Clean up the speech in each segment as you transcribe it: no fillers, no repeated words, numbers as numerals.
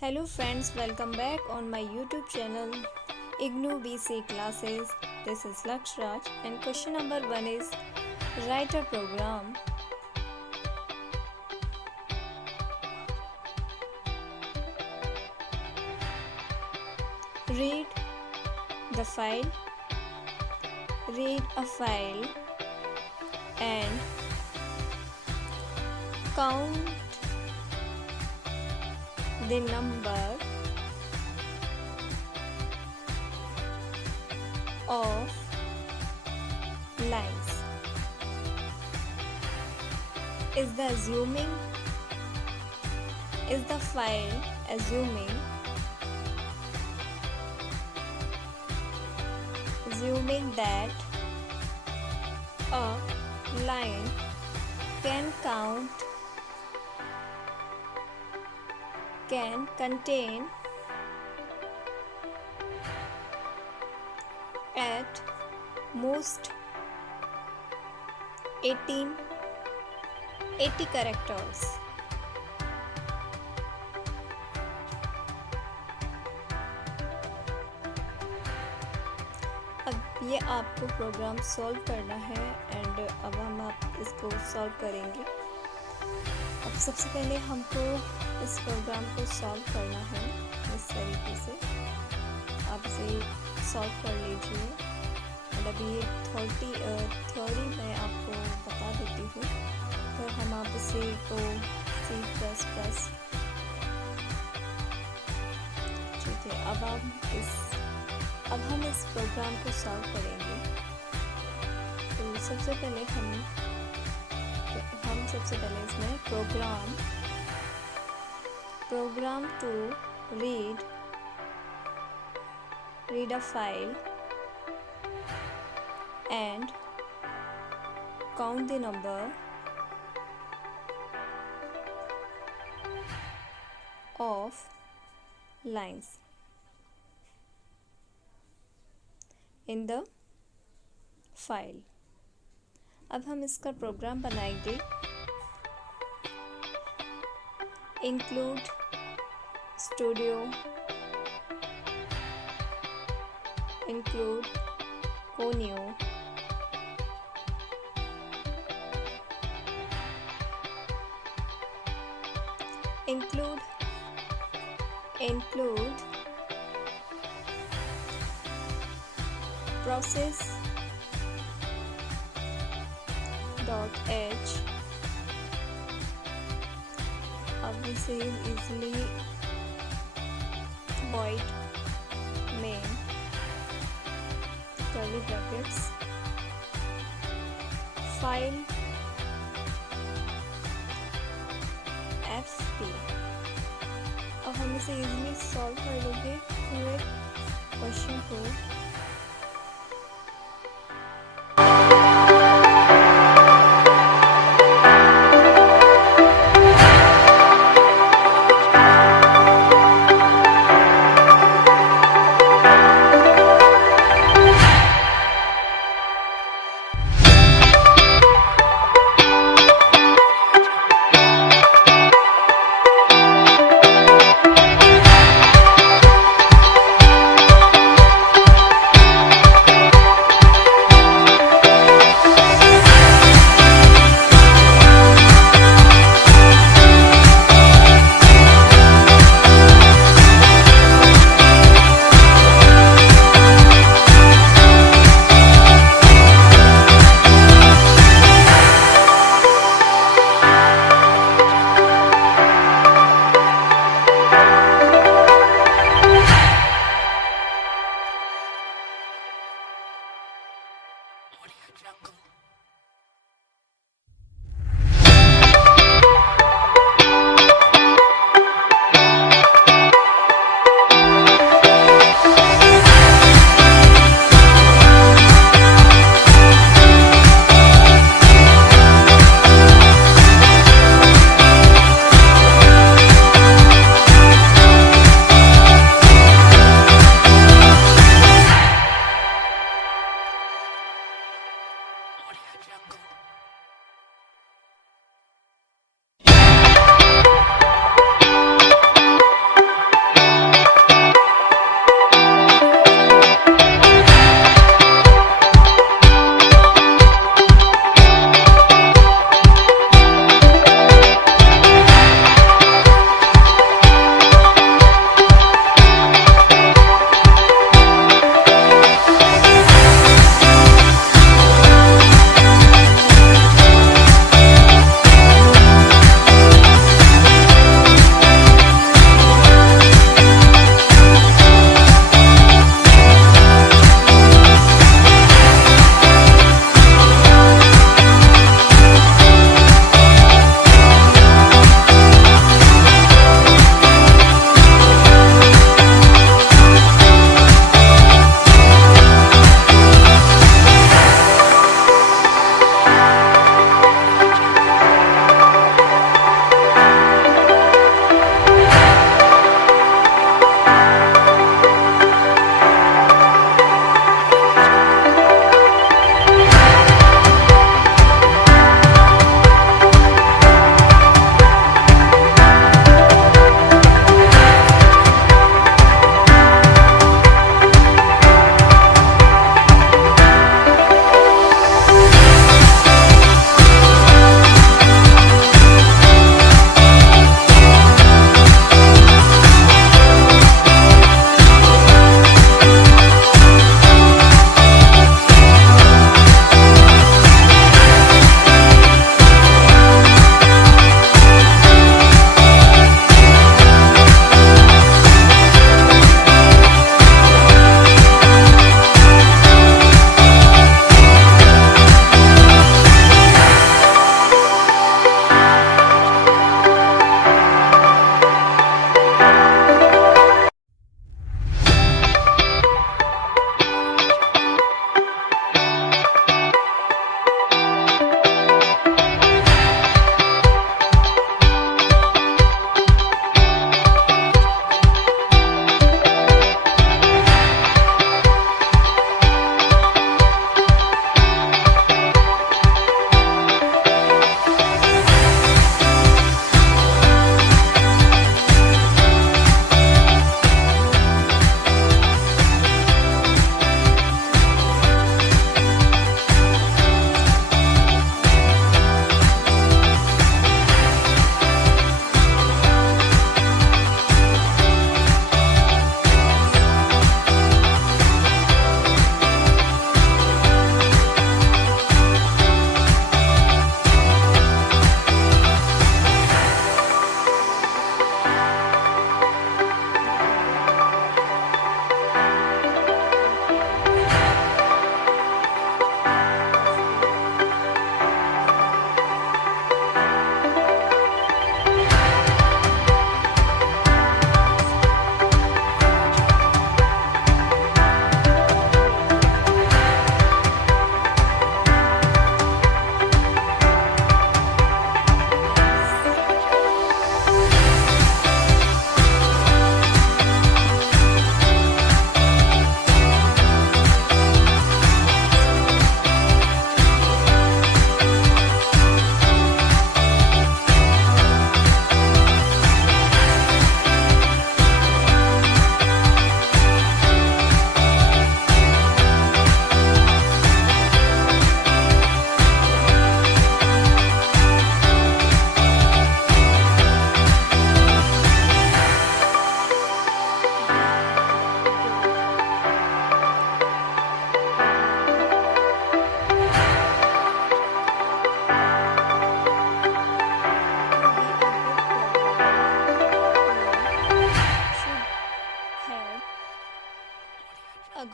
Hello friends, welcome back on my YouTube channel IGNOU BC classes. This is Lakshraj and question number 1 is write a program. Read the file. Read a file and count the number of lines. Is the file assuming that a line can contain at most 80 characters. अब ये आपको programme solve करना है एंड अब हम इसको सॉल्व करेंगे। अब सबसे पहले हमको इस प्रोग्राम को सॉल्व करना है इस तरीके से। आप इसे सॉल्व कर लीजिए और अभी ये थ्योरी मैं आपको बता देती हूँ। तो हम आप इसे को C++ ठीक है। अब हम इस प्रोग्राम को सॉल्व करेंगे। तो सबसे पहले इसमें programme to read a file and count the number of lines in the file। अब हम इसका प्रोग्राम बनाएंगे। include studio, include conio, include process .h। अब इसे easily void main curly brackets file fp। अब हम इसे easily सॉल्व कर लेंगे पूरे क्वेश्चन को।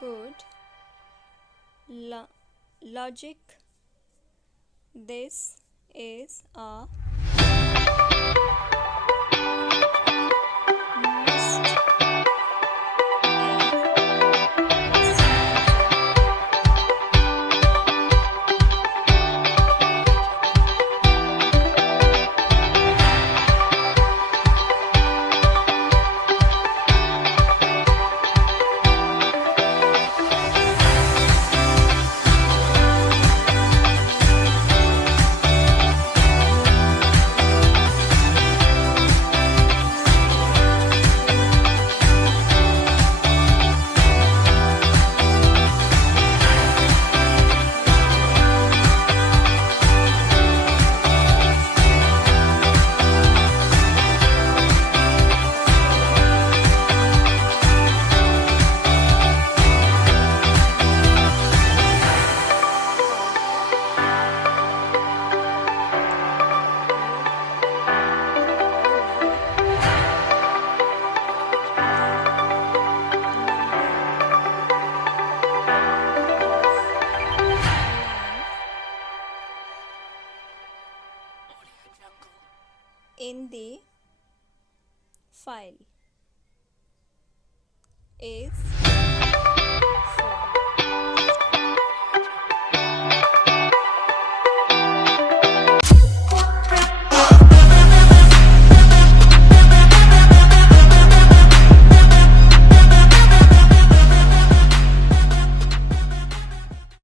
Good. Logic. This is a must in the file is